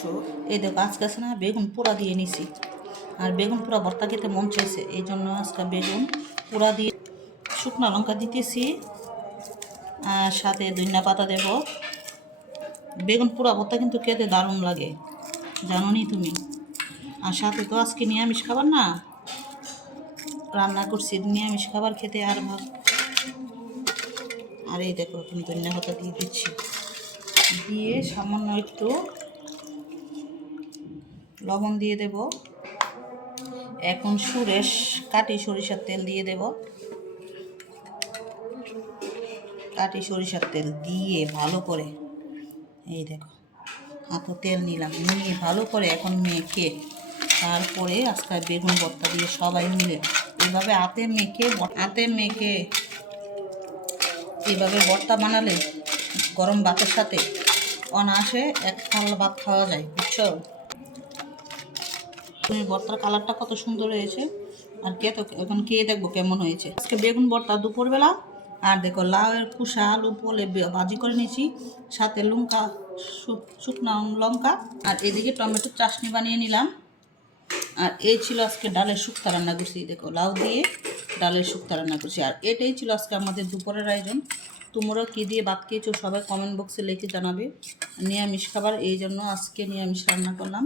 দেখছো, এই দেখো আজকে আছে না বেগুন পোড়া দিয়ে নিছি। আর বেগুন পোড়া ভর্তা খেতে মন চাইছে, এই জন্য আজকে বেগুন পোড়া দিয়ে শুকনো লঙ্কা দিতেছি। আর সাথে ধনিয়া পাতা দেব। বেগুন পোড়া ভর্তা কিন্তু খেতে দারুণ লাগে, জানো নি তুমি? আর সাথে তো আজকে নিরামিষ খাবার না, রান্না করছি নিরামিষ খাবার খেতে আর ভালো। আর এই দেখো তুমি ধনিয়া পাতা দিয়ে দিচ্ছি, দিয়ে সামান্য একটু লবণ দিয়ে দেব। এখন কাটি সরিষার তেল দিয়ে দেব। কাটি সরিষার তেল দিয়ে ভালো করে, এই দেখো হাতে তেল নিলাম, নিয়ে ভালো করে এখন মেখে তারপরে আজকে বেগুন ভর্তা দিয়ে সবাই মিলে এইভাবে হাতে মেখে এইভাবে ভর্তা বানালে গরম ভাতের সাথে অনায়াসে এক থালা ভাত খাওয়া যায়, বুঝছো? তুমি ভর্তার কালারটা কত সুন্দর হয়েছে, আর এখন খেয়ে দেখবো কেমন হয়েছে। আজকে বেগুন ভর্তা দুপুরবেলা। আর দেখো লাউয়ের খোসা আলু পোলে ভাজি করে নিয়েছি, সাথে শুকনো লঙ্কা, আর এদিকে টমেটোর চাটনি বানিয়ে নিলাম। আর এই ছিল আজকে ডালের শুক্তা রান্না করছি, দেখো লাউ দিয়ে ডালের শুক্তা রান্না করছি। আর এটাই ছিল আজকে আমাদের দুপুরের আয়োজন। তোমরা কী দিয়ে ভাত খেয়েছো সবাই কমেন্ট বক্সে লিখে জানাবে। নিরামিষ খাবার, এই জন্য আজকে নিরামিষ রান্না করলাম।